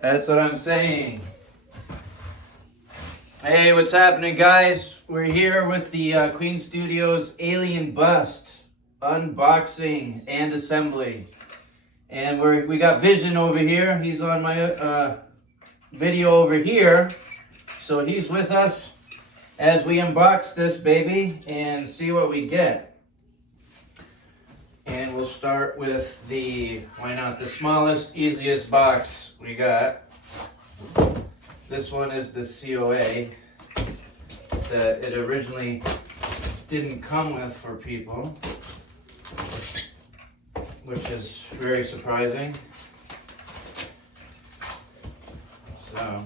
That's what I'm saying. Hey, what's happening, guys? We're here with the Queen Studios Alien Bust unboxing and assembly, and we got Vision over here. He's on my video over here, so he's with us as we unbox this baby and see what we get. And we'll start with the, why not, the smallest, easiest box we got. This one is the COA that it originally didn't come with for people, which is very surprising. So,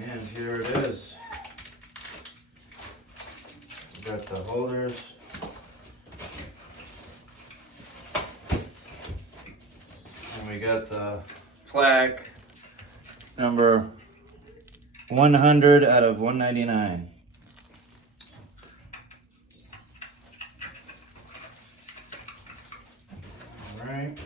and here it is. We got the holders. And we got the plaque number 100 out of 199. All right.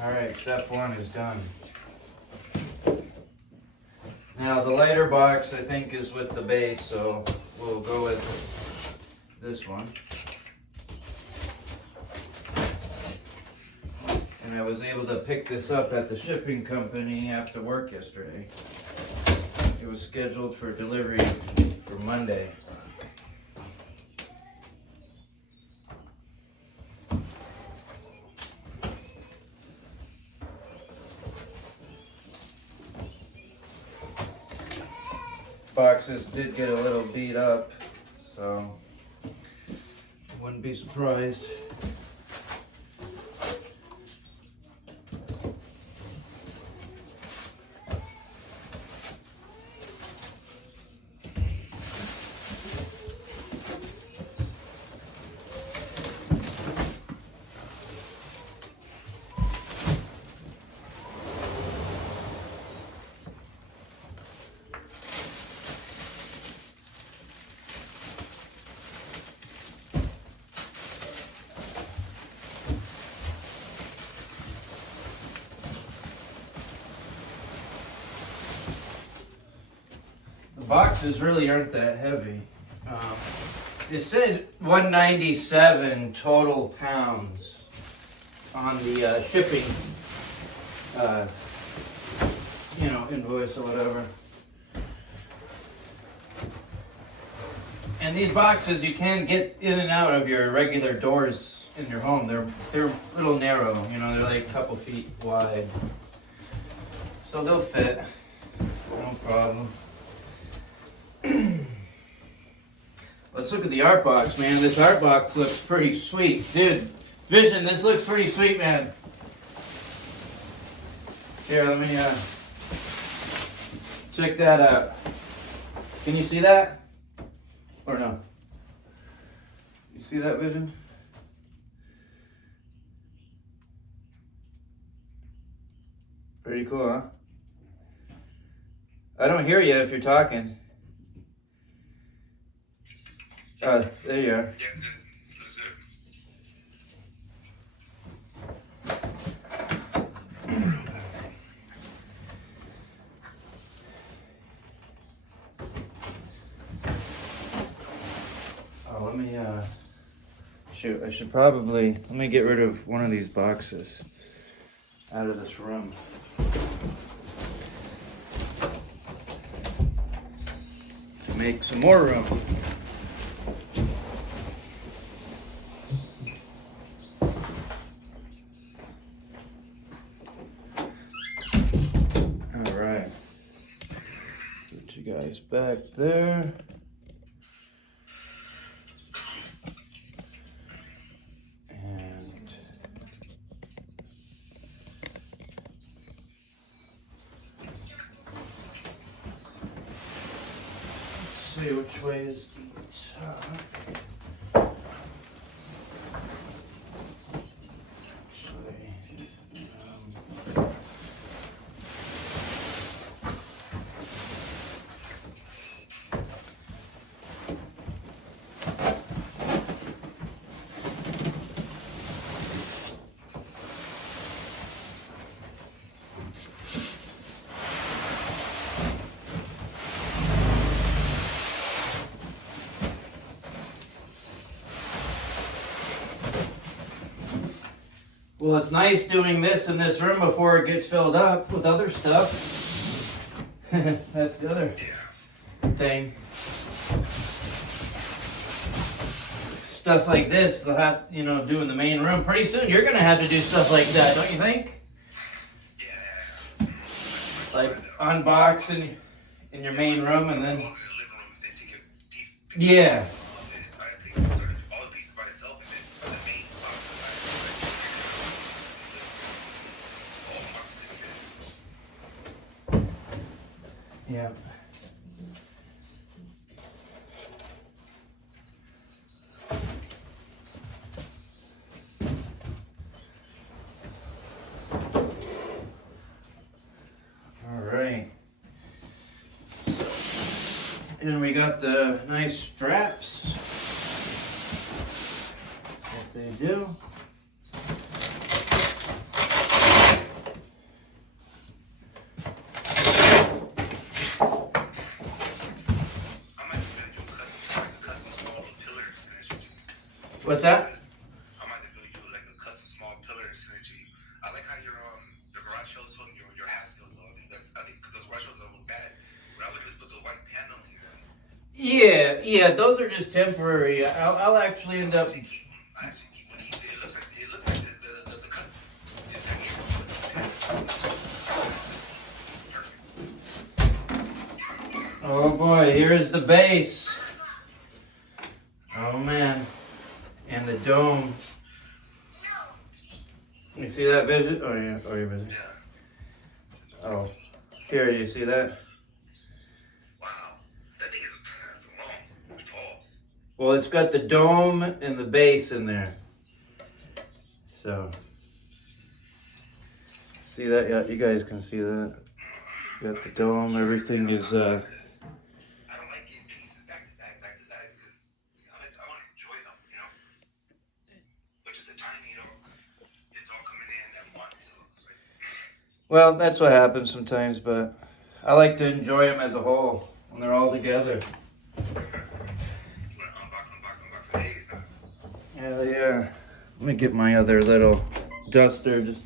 All right, step one is done. Now the lighter box I think is with the base, so we'll go with this one. And I was able to pick this up at the shipping company after work yesterday. It was scheduled for delivery for Monday. Boxes did get a little beat up, so I wouldn't be surprised. Boxes really aren't that heavy. It said 197 total pounds on the shipping, invoice or whatever. And these boxes you can get in and out of your regular doors in your home. They're a little narrow, they're like a couple feet wide, so they'll fit, no problem. Let's look at the art box, man. This art box looks pretty sweet. Dude, Vision, this looks pretty sweet, man. Here, let me check that out. Can you see that? Or no? You see that, Vision? Pretty cool, huh? I don't hear you if you're talking. There you are. Oh, let me, shoot, I should probably, let me get rid of one of these boxes out of this room. To make some more room. Guys back there. And let's see which way is the top. Actually, Well, it's nice doing this in this room before it gets filled up with other stuff. That's the other thing. Stuff like this, they'll have, you know, do in the main room. Pretty soon, you're gonna have to do stuff like that, don't you think? Like unbox in your main room, and then yeah. Yeah. All right. And we got the nice straps. What they do. What's that? I might have really do like a custom small pillar synergy. I like how your garage shows from your Haskell's though. I think because those garage shows don't look bad. But I would just put the white panelings in. Yeah, those are just temporary. I'll actually end up. I actually keep what he did. It looks like the custom. Perfect. Oh boy, here's the base. Oh man. And the dome. You see that vision? Oh yeah, oh you're busy. Oh, here, do you see that? Wow, that thing is long. It's tall. Well, it's got the dome and the base in there. So, see that? Yeah, you guys can see that. Got the dome. Everything is. I don't like getting pieces back to back because I want to enjoy them, you know. Which is the time, you know, it's all coming in at once. So it's like, Well, that's what happens sometimes, but I like to enjoy them as a whole when they're all together. you want to unbox. Hey, Hell yeah. Let me get my other little duster. Just...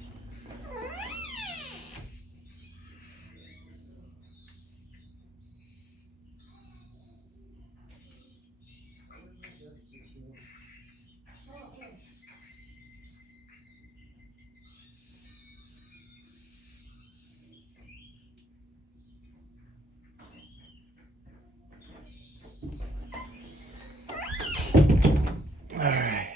All right.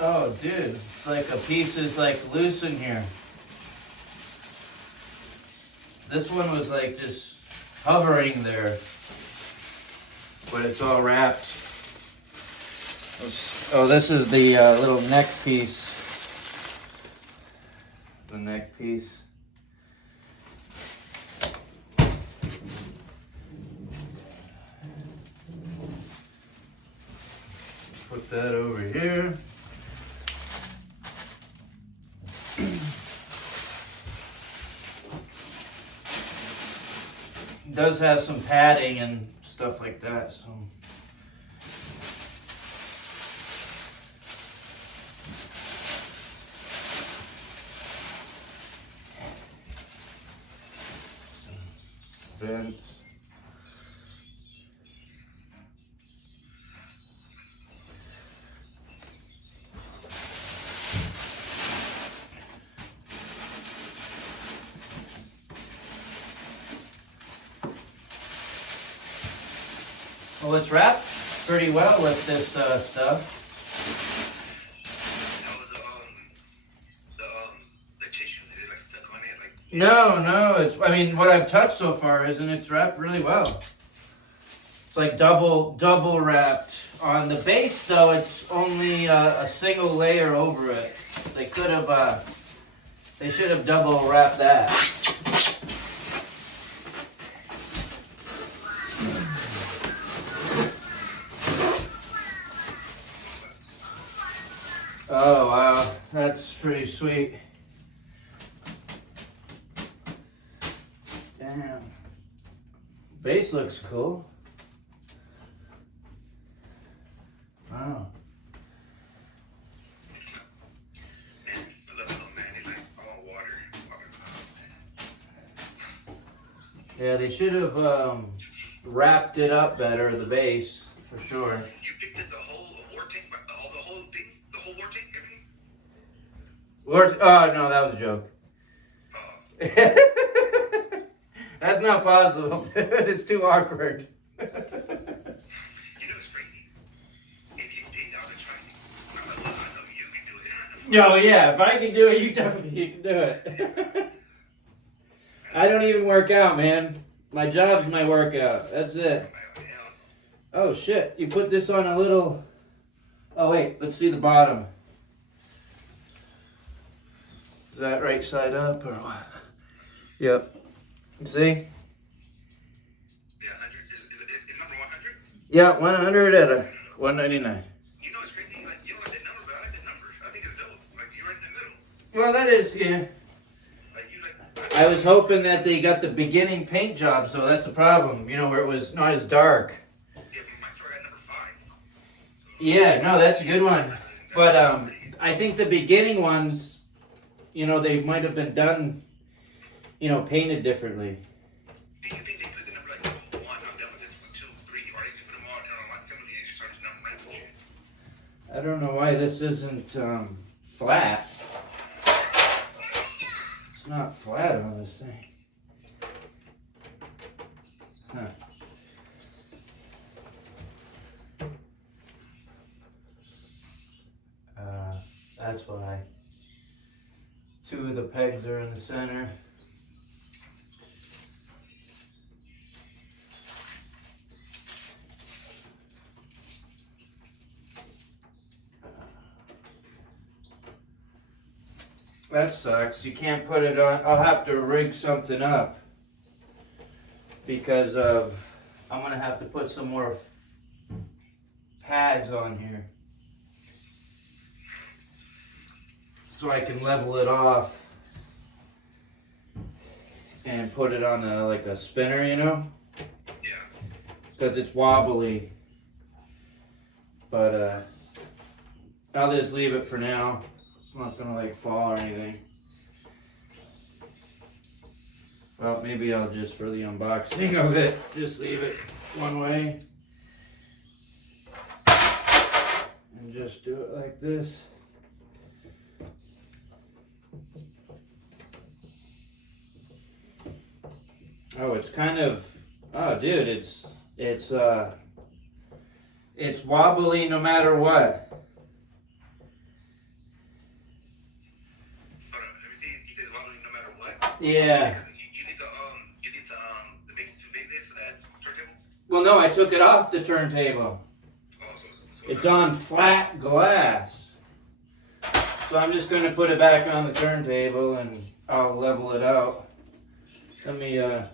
Oh, dude, it's like a piece is like loose in here. This one was like just hovering there, but it's all wrapped. Oh, this is the little neck piece. The neck piece. Put that over here. It does have some padding and stuff like that, so. Vents. Well, it's wrapped pretty well with this stuff. the tissue, is it like stuck on it? Like, No, it's, I mean, what I've touched so far isn't it's wrapped really well. It's like double wrapped. On the base though, it's only a single layer over it. They could have, they should have double wrapped that. Oh wow, that's pretty sweet. base looks cool. Wow. Man, I love it though, man. It's like, I want water. Yeah, they should have wrapped it up better, the base, for sure. You picked it the whole war tank, the whole thing, the whole war tank, everything? Oh, no, that was a joke. That's not possible, dude. It's too awkward. You know it's crazy. If you did, I would try it. I know you can do it. No, yeah, if I can do it, you definitely can do it. I don't even work out, man. My job's my workout. That's it. Oh, shit. You put this on a little... Oh, wait. Let's see the bottom. Is that right side up or what? Yep. See? Yeah, 100. Is number 100? Yeah, 100 at a 199. You know it's crazy. Like, you don't like that number, but I like that number. I think it's dope. Like, you're right in the middle. Well, that is, yeah. Like, you like... I was hoping that they got the beginning paint job, so that's the problem. You know, where it was not as dark. Yeah, but my story got number 5. Yeah, no, that's a good one. But I think the beginning ones, you know, they might have been done, you know, painted differently. Do you think they put the number like 1, I'm done with this one, 2, 3, or they just put them all, you know, like somebody just starts numbering shit? I don't know why this isn't flat. It's not flat on this thing. Huh. That's why. 2 of the pegs are in the center. That sucks. You can't put it on. I'll have to rig something up because of I'm gonna have to put some more pads on here so I can level it off and put it on a like a spinner, you know, Yeah. because it's wobbly. But I'll just leave it for now. It's not gonna like fall or anything. Well, maybe I'll just for the unboxing of it, just leave it one way. And just do it like this. Oh, it's kind of, oh dude, it's wobbly no matter what. Everything you said is wobbly no matter what? Yeah. You think the big too big there for that turntable? Well, no, I took it off the turntable. Oh, so It's on flat glass. So I'm just going to put it back on the turntable and I'll level it out. Let me, I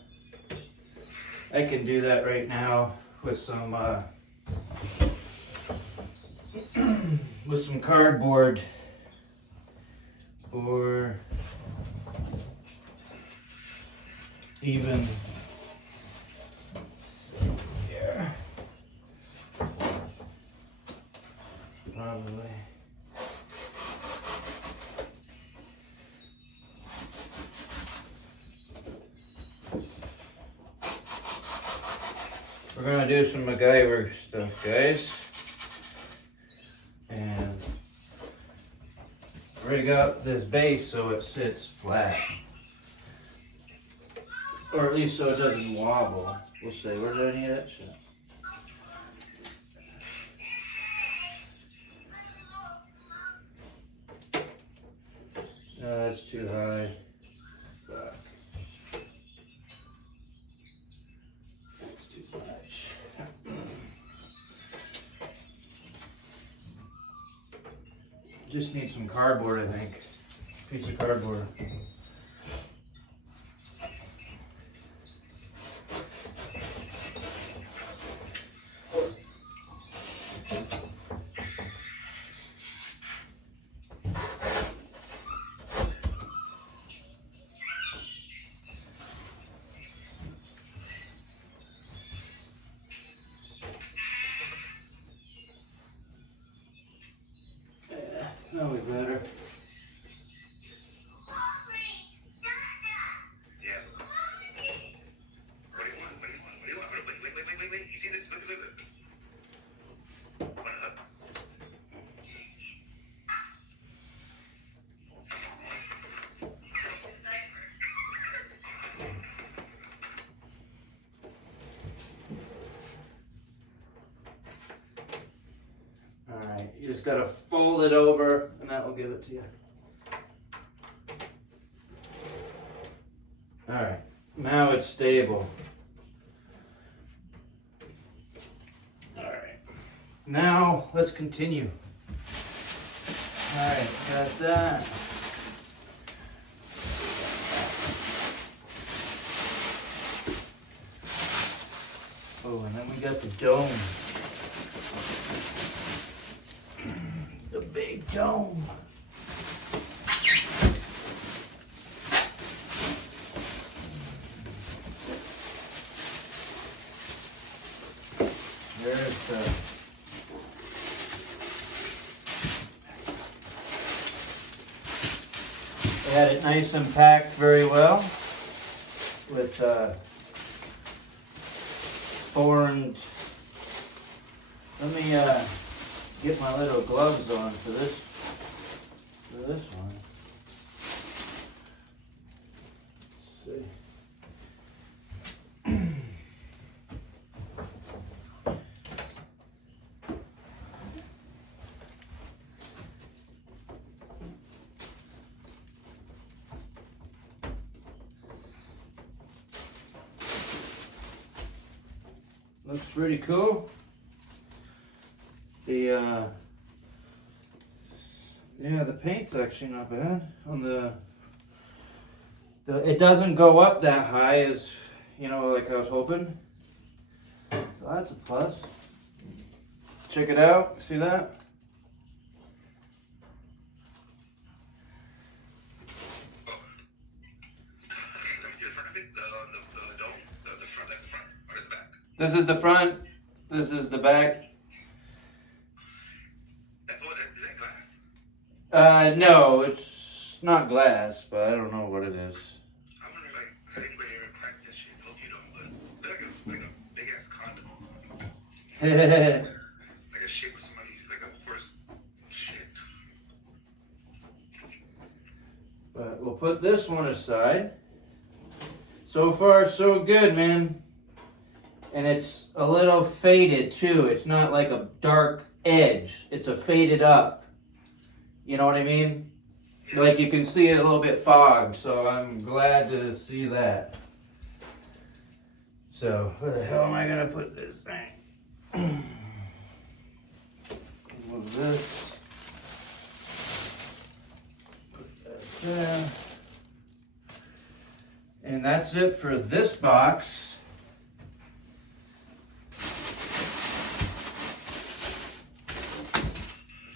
can do that right now with some, with some cardboard or even, let's see here, probably. We're gonna do some MacGyver stuff, guys, and rig up this base so it sits flat, or at least so it doesn't wobble. We'll see. Where's any of that shit? No, that's too high. Fuck. That's too much. Just need some cardboard, I think. Piece of cardboard. just gotta fold it over and that will give it to you. Alright, now it's stable. Alright, now let's continue. Alright, got that. Oh, and then we got the dome. The big dome. There's the they had it nice and packed very well with formed. Let me get my little gloves on for this one. Let's see. Looks pretty cool. The yeah, the paint's actually not bad on the it doesn't go up that high as, you know, like I was hoping. So that's a plus. Check it out. See that? This is the front. This is the back. No, it's not glass, but I don't know what it is. I wonder, like, how anybody ever cracked that shit? Hope you don't, but like a big ass condom. Like a shit with somebody, like a worse shit. But we'll put this one aside. So far, so good, man. And it's a little faded too. It's not like a dark edge. It's a faded up. You know what I mean? Like you can see it a little bit fogged, so I'm glad to see that. So, where the hell am I gonna put this thing? Move this. Put that there. And that's it for this box.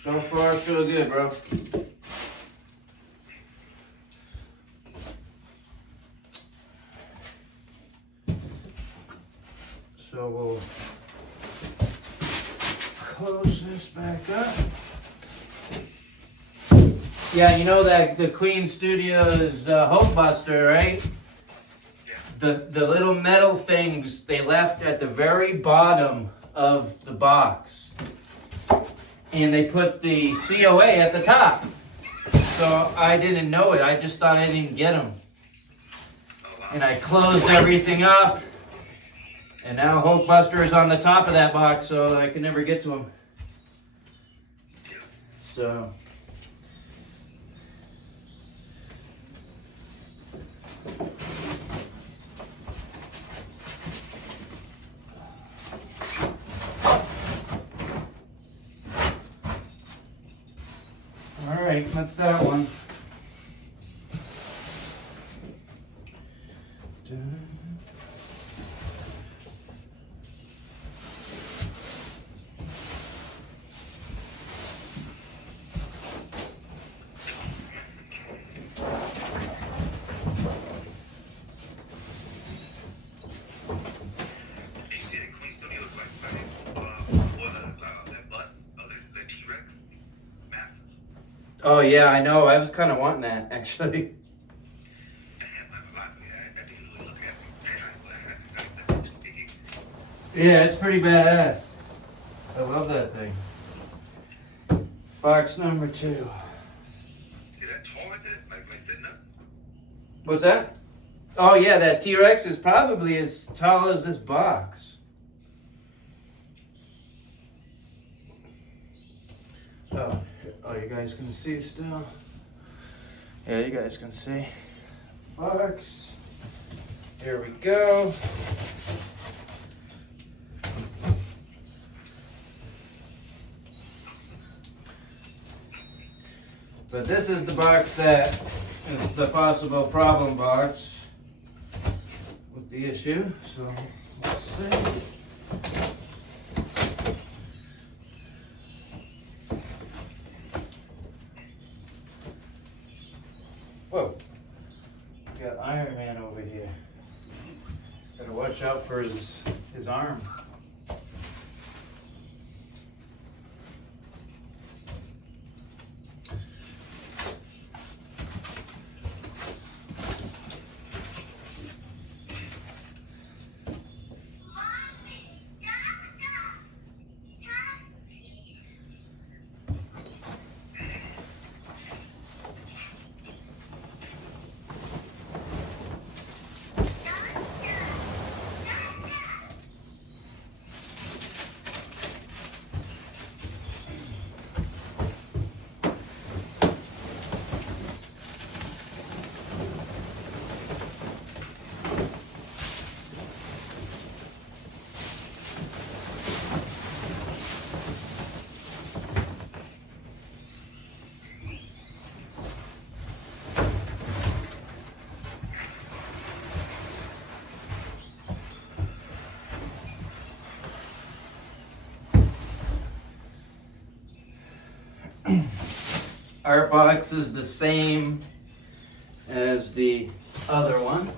So far, so good, bro. So we'll close this back up. Yeah, you know that the Queen Studios Hope Buster, right? The little metal things they left at the very bottom of the box. And they put the COA at the top. So I didn't know it. I just thought I didn't get them. And I closed everything up. And now Hope Buster is on the top of that box, so I can never get to him. So. All right, that's that one. Oh yeah, I know. I was kind of wanting that actually. Yeah, it's pretty badass. I love that thing. Box number 2. Is that tall like that? Like sitting up? What's that? Oh yeah, that T-Rex is probably as tall as this box. Oh, you guys can see still? Yeah, you guys can see. Box. Here we go. But this is the box that is the possible problem box with the issue. So let's see. Whoa. We got Iron Man over here. Gotta watch out for his arm. Our box is the same as the other one.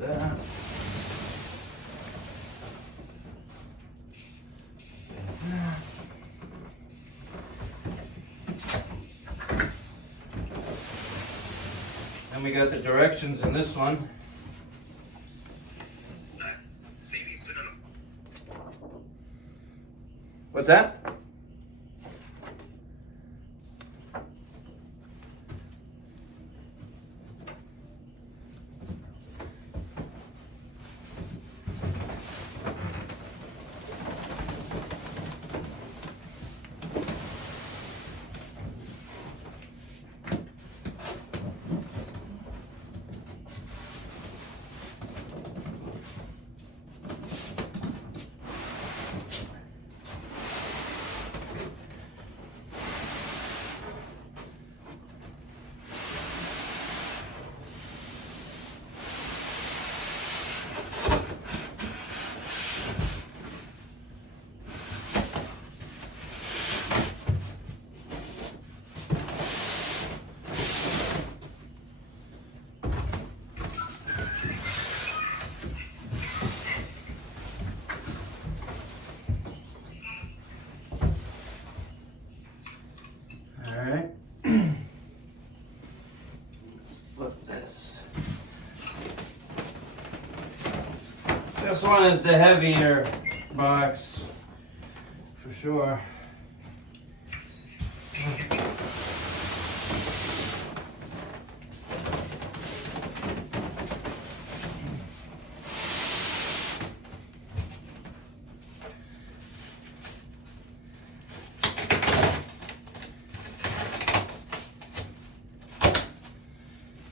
That. And we got the directions in this one. Maybe put on a What's that? This one is the heavier box, for sure.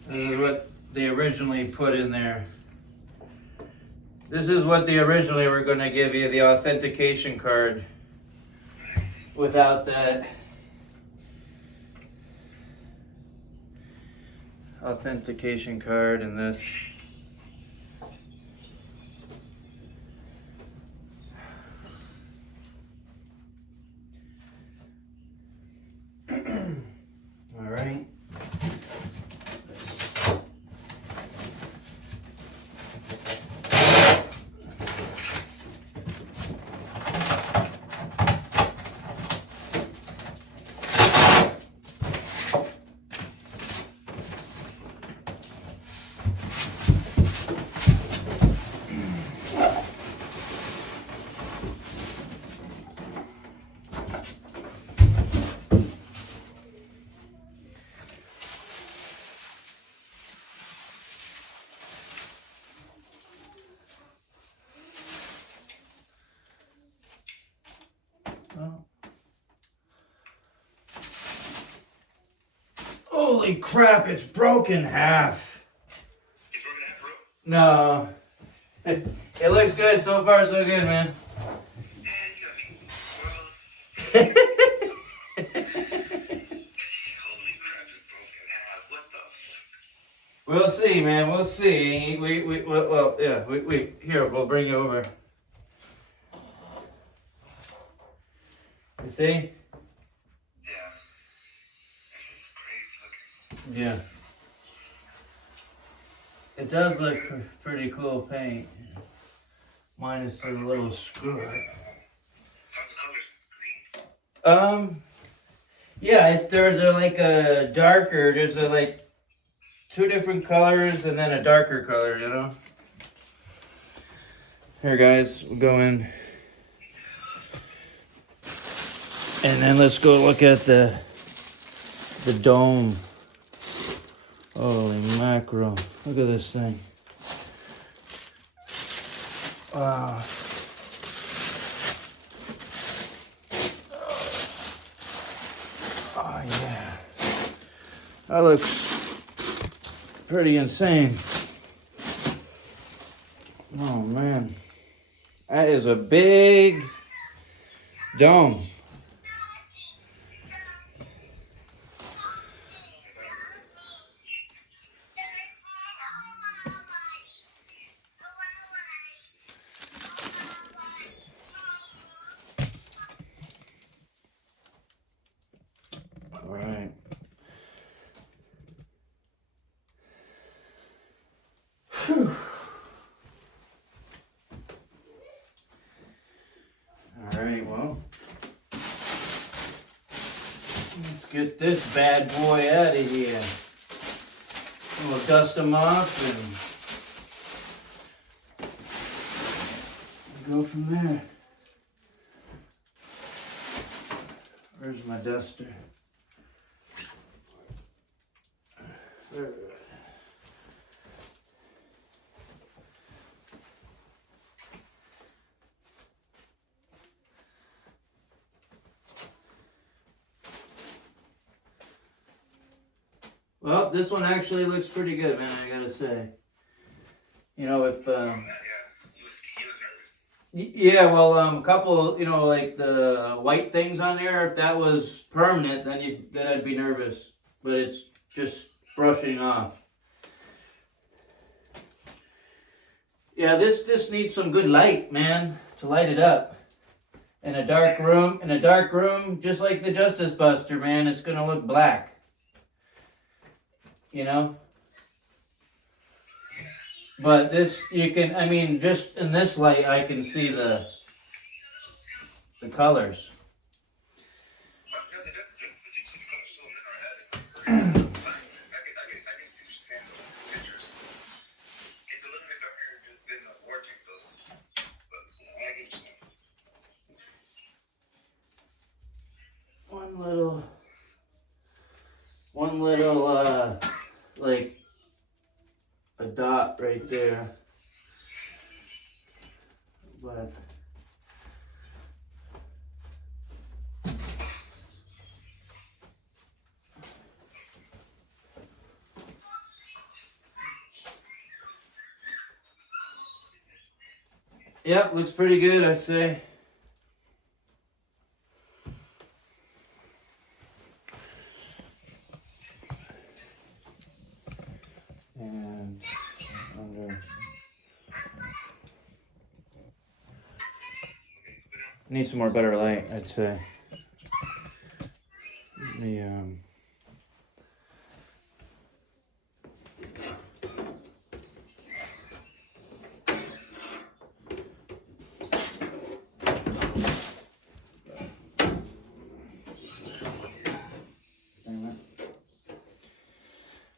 This is what they originally put in there. This is what they originally were going to give you, the authentication card. Without that authentication card and this. All right. Holy crap, it's broken half. It's broken half, bro. No. It looks good. So far, so good, man. Yeah, you got me. Well, holy crap, it's broken half. What the f- We'll see, man. We'll see. Well, yeah. Here, we'll bring you over. You see? Yeah. It's crazy looking. Yeah. It does look pretty cool paint. Minus the little screw. How's the colors? Green? Yeah, they're like a darker. There's like two different colors and then a darker color, you know. Here, guys, we'll go in, and then let's go look at the dome. Holy mackerel! Look at this thing. Wow. Oh yeah, that looks pretty insane. Oh man, that is a big dome. All right. Whew. All right, well, let's get this bad boy out of here. We'll dust them off and go from there. Where's my duster? Well, this one actually looks pretty good, man, I gotta say. You know, if, Yeah. He was nervous. yeah, well, a couple, you know, like the white things on there, if that was permanent, then I'd be nervous. But it's just brushing off. Yeah, this just needs some good light, man, to light it up. In a dark room, just like the Justice Buster, man, it's gonna look black. You know? But this, you can, I mean, just in this light, I can see the colors. One little, like, a dot right there. But yep, looks pretty good, I'd say. And under. Need some more better light, I'd say.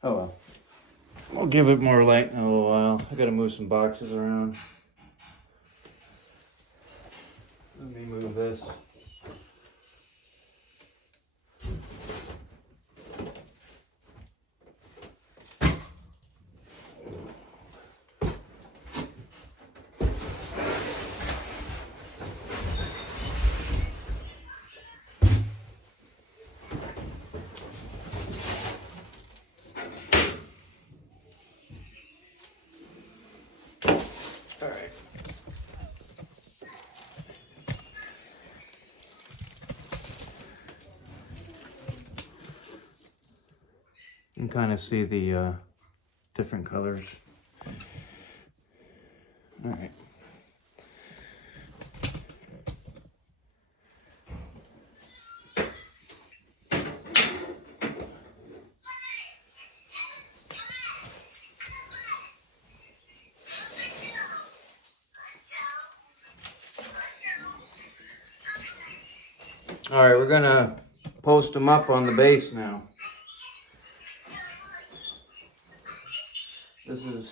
Oh well. We'll give it more light in a little while. I gotta move some boxes around. Let me move this. kind of see the different colors. All right. All right, we're gonna post them up on the base now. This is.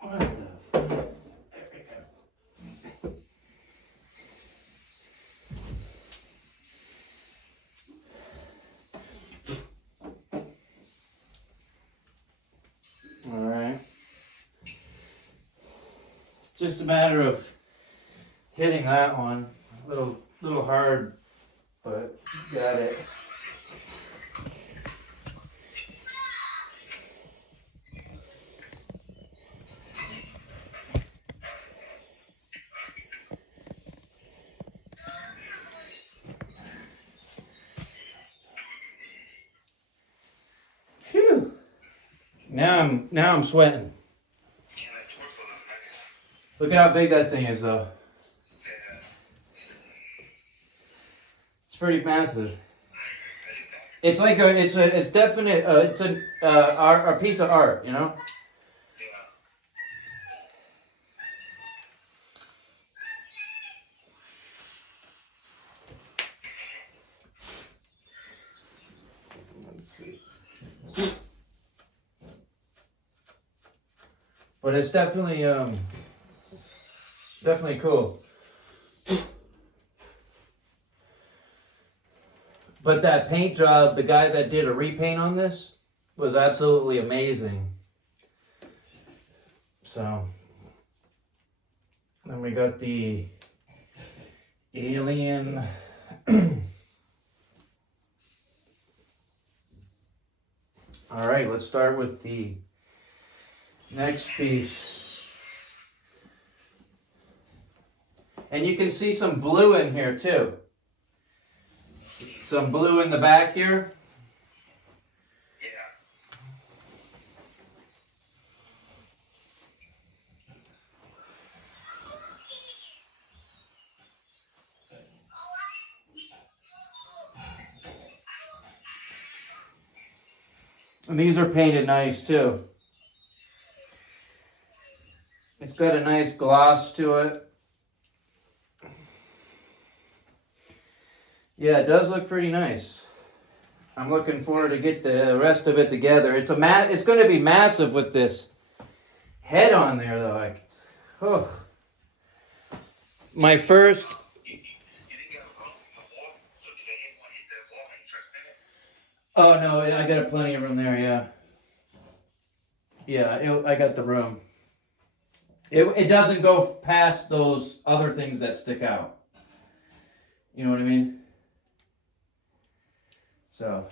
What the? There we go. All right. Just a matter of hitting that one. A little hard, but got it. Phew. Now I'm sweating. Look how big that thing is, though. It's pretty massive. It's like it's definite. It's a piece of art, you know. Let's see. But it's definitely cool. But that paint job, the guy that did a repaint on this was absolutely amazing. So, then we got the alien. All right, let's start with the next piece. And you can see some blue in here too. Some blue in the back here. And these are painted nice too. It's got a nice gloss to it. Yeah, it does look pretty nice. I'm looking forward to get the rest of it together. It's going to be massive with this head on there, though. Oh. My first. Oh no, I got plenty of room there. Yeah. Yeah, I got the room. It doesn't go past those other things that stick out. You know what I mean? So.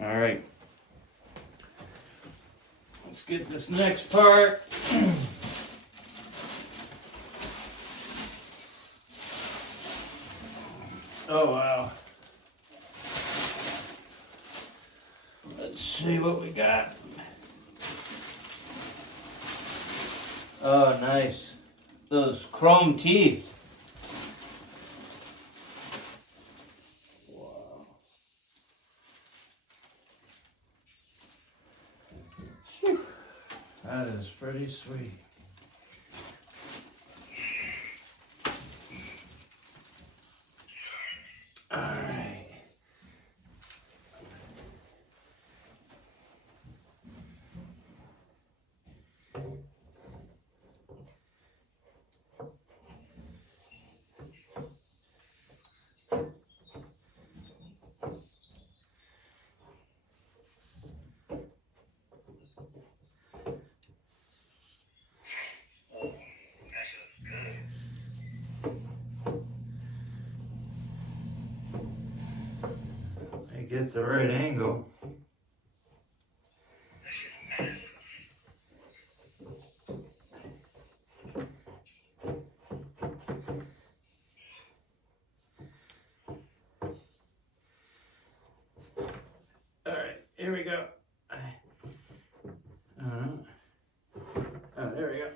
All right. Let's get this next part. Oh, wow. Oh, nice. Those chrome teeth. Wow. Phew. That is pretty sweet. Alright. Oh, that shit looks good. I get the right angle. That shit massive. Alright, here we go. Oh, there we go.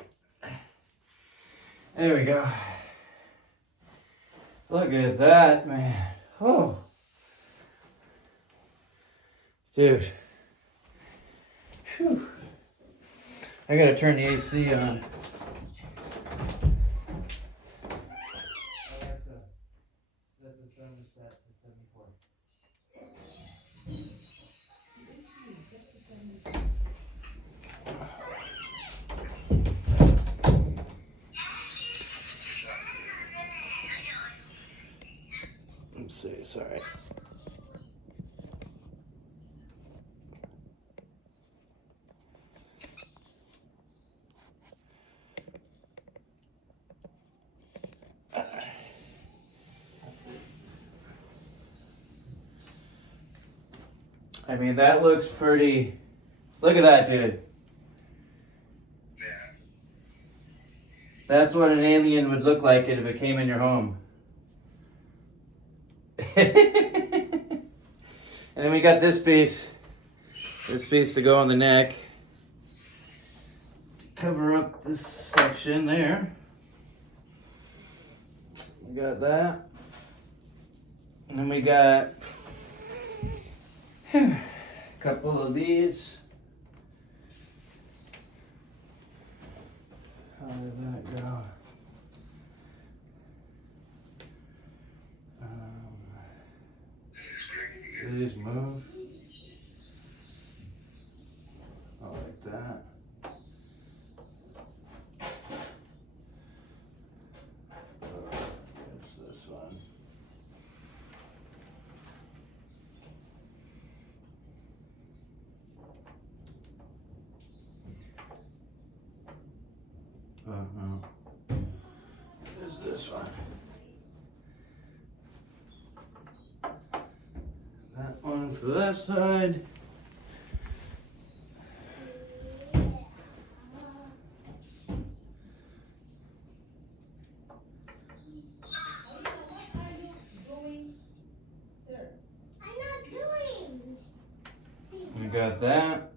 There we go. Look at that, man. Oh. Dude. Whew. I gotta turn the AC on. Alexa, set the thermostat to 74. Let's see, sorry. I mean, that looks pretty. Look at that, dude. Yeah. That's what an alien would look like if it came in your home. And then we got this piece. This piece to go on the neck. Cover up this section there. We got that. And then we got a couple of these. How did that go? Do these move? Oh, like that. It's this one. Oh, no. There's this one. That one for that side. We got that.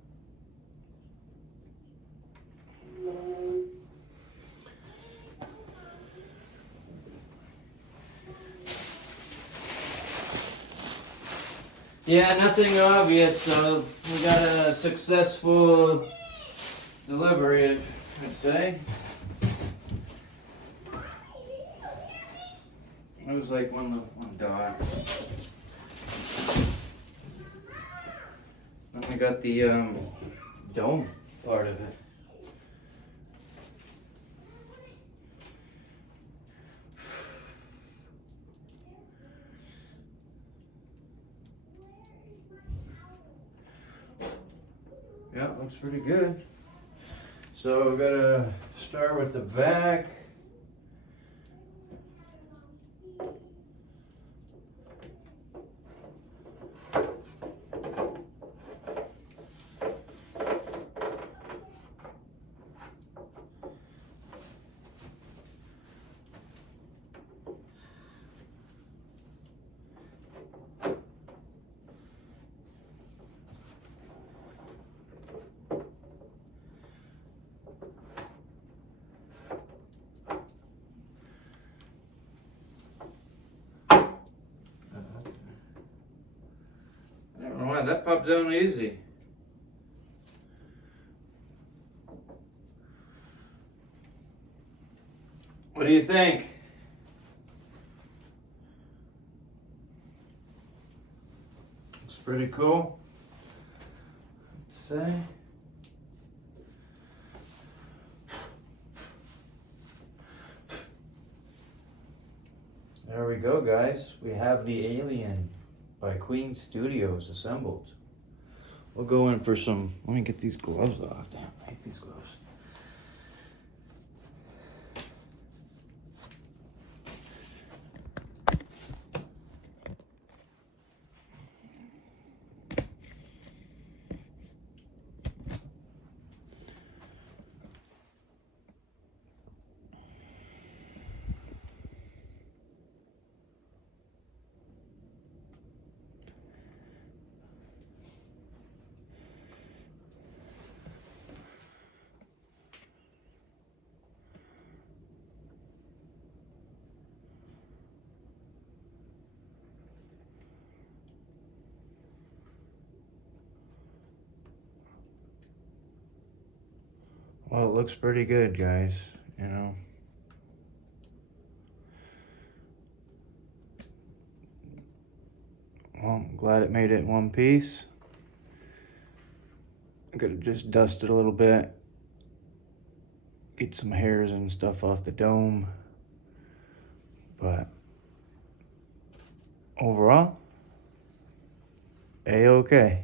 Yeah, nothing obvious, so we got a successful delivery, I'd say. It was like one dot. Then we got the dome part of it. Yeah, looks pretty good. So we gotta start with the back. Wow, that popped down easy. What do you think? Looks pretty cool. Let's say. There we go, guys. We have the Alien by Queen Studios assembled. We'll go in for some. Let me get these gloves off. Damn, I hate these gloves. Well, it looks pretty good, guys, you know. Well, I'm glad it made it in one piece. I could have just dusted a little bit. Get some hairs and stuff off the dome. But overall, A-okay.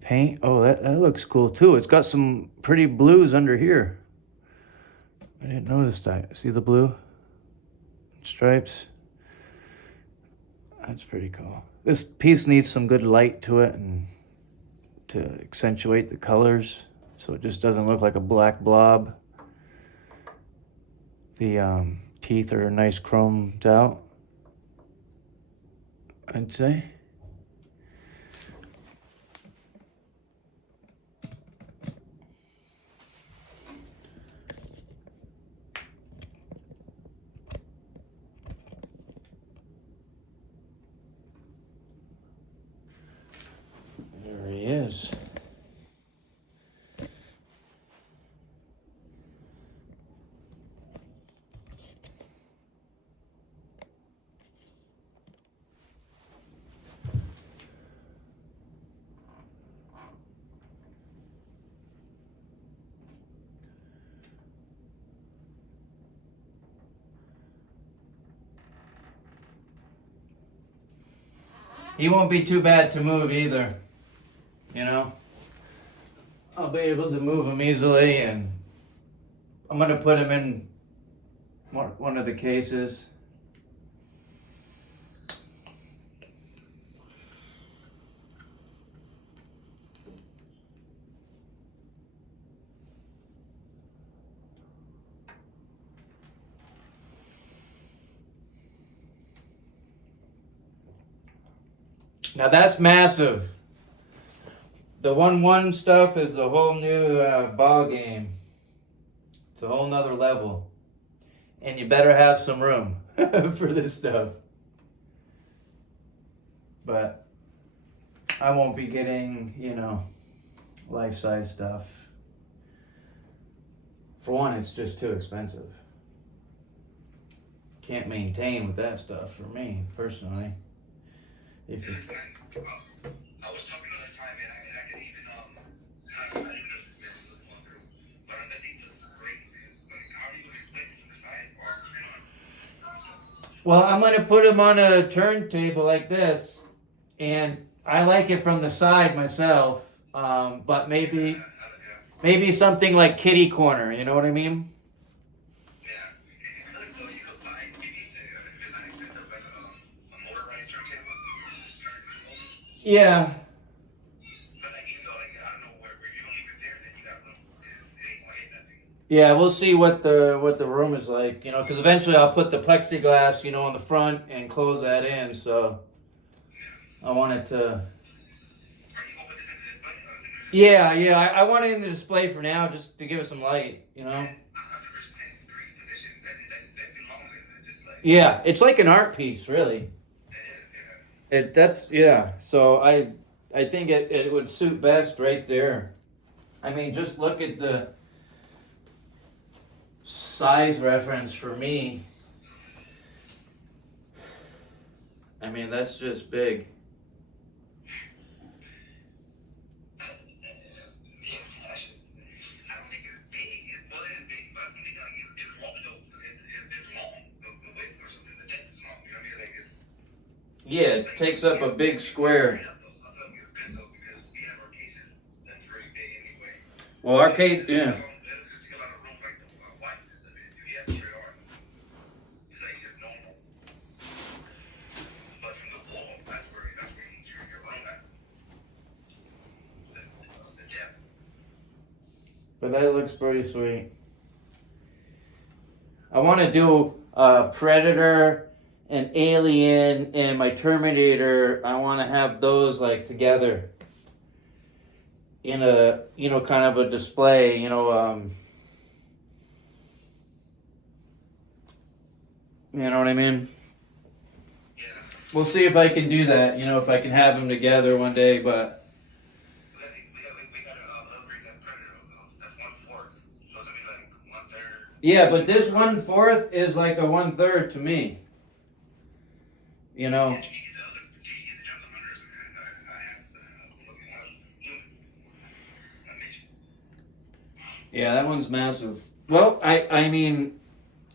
Paint, oh, that looks cool too. It's got some pretty blues under here. I didn't notice that. See the blue stripes? That's pretty cool. This piece needs some good light to it and to accentuate the colors so it just doesn't look like a black blob. The teeth are nice chromed out, I'd say. There he is. He won't be too bad to move either, you know. I'll be able to move him easily, and I'm gonna put him in one of the cases. Now that's massive. The 1-1 stuff is a whole new ball game. It's a whole nother level. And you better have some room for this stuff. But I won't be getting, you know, life-size stuff. For one, it's just too expensive. Can't maintain with that stuff for me, personally. If you... I was talking the other time, and I can even, I don't even know if this was going through, but that thing looks great, man. Like, how are you going to explain it to the side or turn on? Well, I'm going to put them on a turntable like this, and I like it from the side myself, but maybe something like kitty corner, you know what I mean? Yeah. You could buy maybe, if it's not expensive, like a motorized turntable. Just turn it. Yeah. But like, even though, like, I don't know where you don't leave it there, then you got room. It ain't going to hit nothing. Yeah, we'll see what the room is like, you know, because eventually I'll put the plexiglass, you know, on the front and close that in, so I want it to... Are you hoping to display? Yeah, I want it in the display for now, just to give it some light, you know? 100% green condition. That belongs in the display. Yeah, it's like an art piece, really. It is, yeah. That's yeah. So I think it would suit best right there. I mean, just look at the size reference for me. I mean, that's just big. I don't think it's big. Well, it is big, but I think like it's long. No, it's long. The width or something. The depth is long. You know what I mean? Like it's Yeah, it takes up a big square. I feel like it's good though because we have our cases that's pretty big anyway. Well, our case, yeah. It'll just take a lot of room like the white is of it. If you have straight arm, it's like it's normal. But from the wall, that's where you turn your room at. The depth. But that looks pretty sweet. I want to do a Predator, an Alien, and my Terminator. I want to have those like together in a kind of a display. You know what I mean? Yeah. We'll see if I can do that. If I can have them together one day, but. We gotta upgrade that Predator though. That's 1/4. So it's gonna be like 1/3. Yeah, but this 1/4 is like a 1/3 to me. You know. Yeah, you get the jungle hunters. I have looking at Yeah, that one's massive. Well, I mean,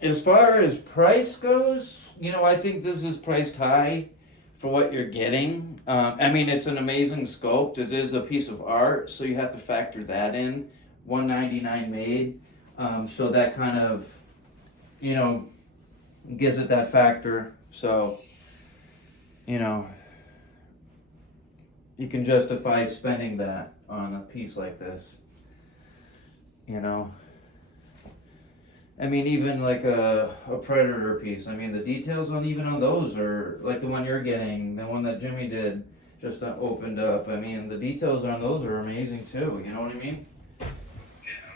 as far as price goes, I think this is priced high for what you're getting. I mean, it's an amazing sculpt. It is a piece of art, so you have to factor that in. $199 made, so that kind of, gives it that factor. So, you can justify spending that on a piece like this. I mean, even like a Predator piece. I mean, the details on those are like the one you're getting, the one that Jimmy did, just opened up. I mean, the details on those are amazing too. You know what I mean?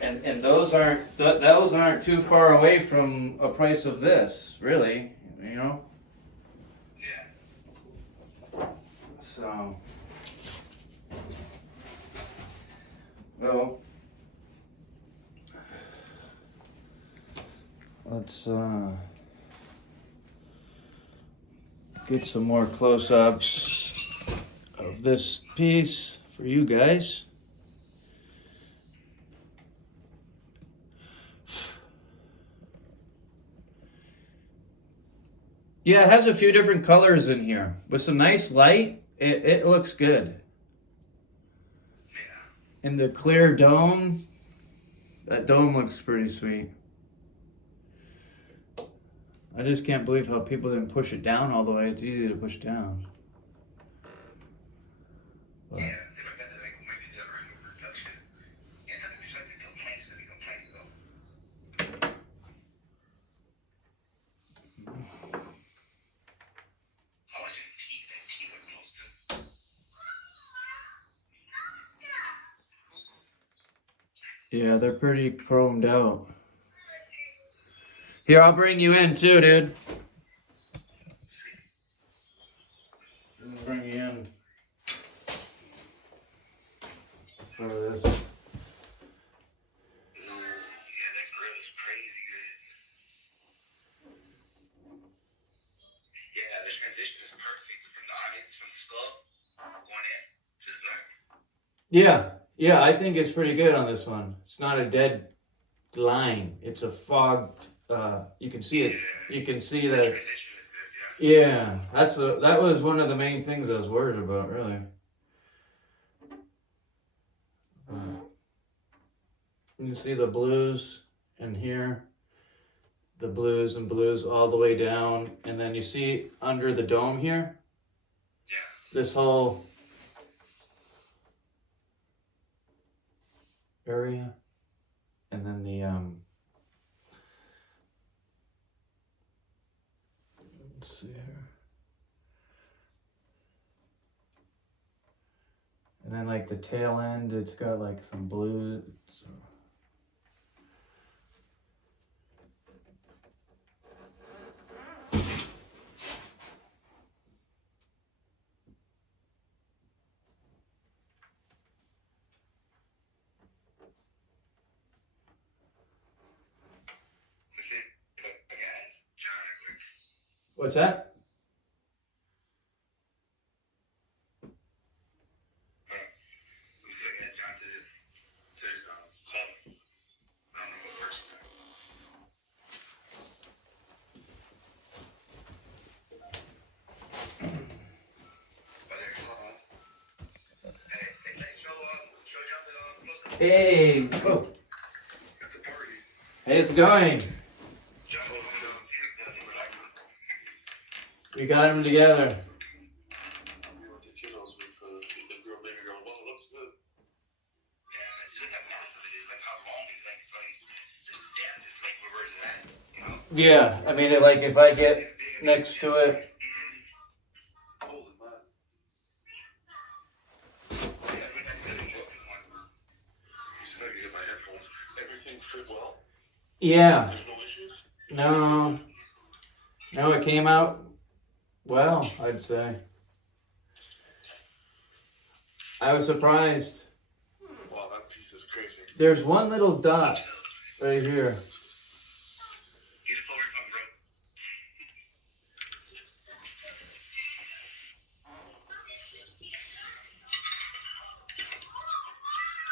And those aren't too far away from a price of this, really. So, well. Let's get some more close-ups of this piece for you guys. Yeah, it has a few different colors in here. With some nice light, it looks good. And the clear dome, that dome looks pretty sweet. I just can't believe how people didn't push it down all the way. It's easy to push down. But. Yeah, they might have to maybe they're in production. It's not gonna be something complaints though. How much your teeth? That teeth are close to. Yeah, they're pretty chromed out. Here, I'll bring you in too, dude. I'll bring you in for this. Yeah, that grill is crazy good. Yeah, the transition is perfect from the eyes, from the skull, going in to the black. Yeah, I think it's pretty good on this one. It's not a dead line. It's a fogged. You can see it. You can see The that. transition is good, yeah. Yeah, that was one of the main things I was worried about, really. You see the blues in here, the blues and blues all the way down, and then you see under the dome here, Yeah. this whole area, and then the let's see here, and then like the tail end, it's got like some blue. So. What's that? I'm still getting down to this home. I don't know what person. But hey, thanks, show John the close. Hey, oh, It's a party. hey, it's going. John goes to relax. We got them together. You want the kiddos with the girl, baby girl. Well, it looks good. Yeah, just look at math of it. It's like how long is just like reverse that, you know? Yeah, I mean, like if I get next to it. Holy man. Yeah, I really hope you want. Just gotta get my headphones. Everything fit well. Yeah, There's no issues. no, it came out well, I'd say. I was surprised. Wow, that piece is crazy. There's one little dot right here. Get it forward from bro.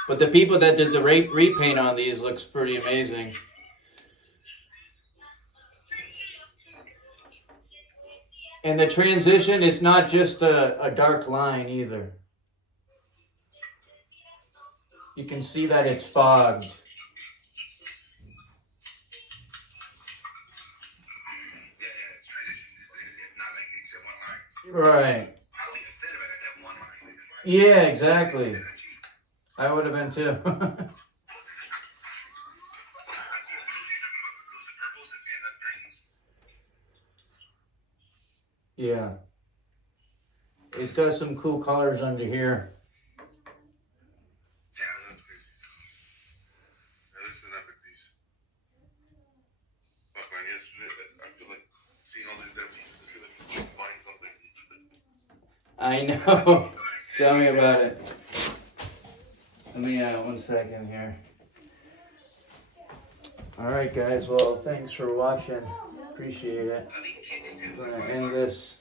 But the people that did the repaint on these looks pretty amazing. And the transition is not just a dark line either. You can see that it's fogged. Yeah, it's transition. It's not like it's in one line. Right. How we offend if I got that one line? Yeah, exactly. I would have been too. Lose the purples and the greens. Yeah. It's got some cool colors under here. Yeah, that's good. Yeah, this is an epic piece. Fuck man, yesterday I feel like seeing all these dead pieces. I feel like we should find something. I know. Tell me about it. Let me, 1 second here. Alright guys, well thanks for watching. Appreciate it. I'm gonna end this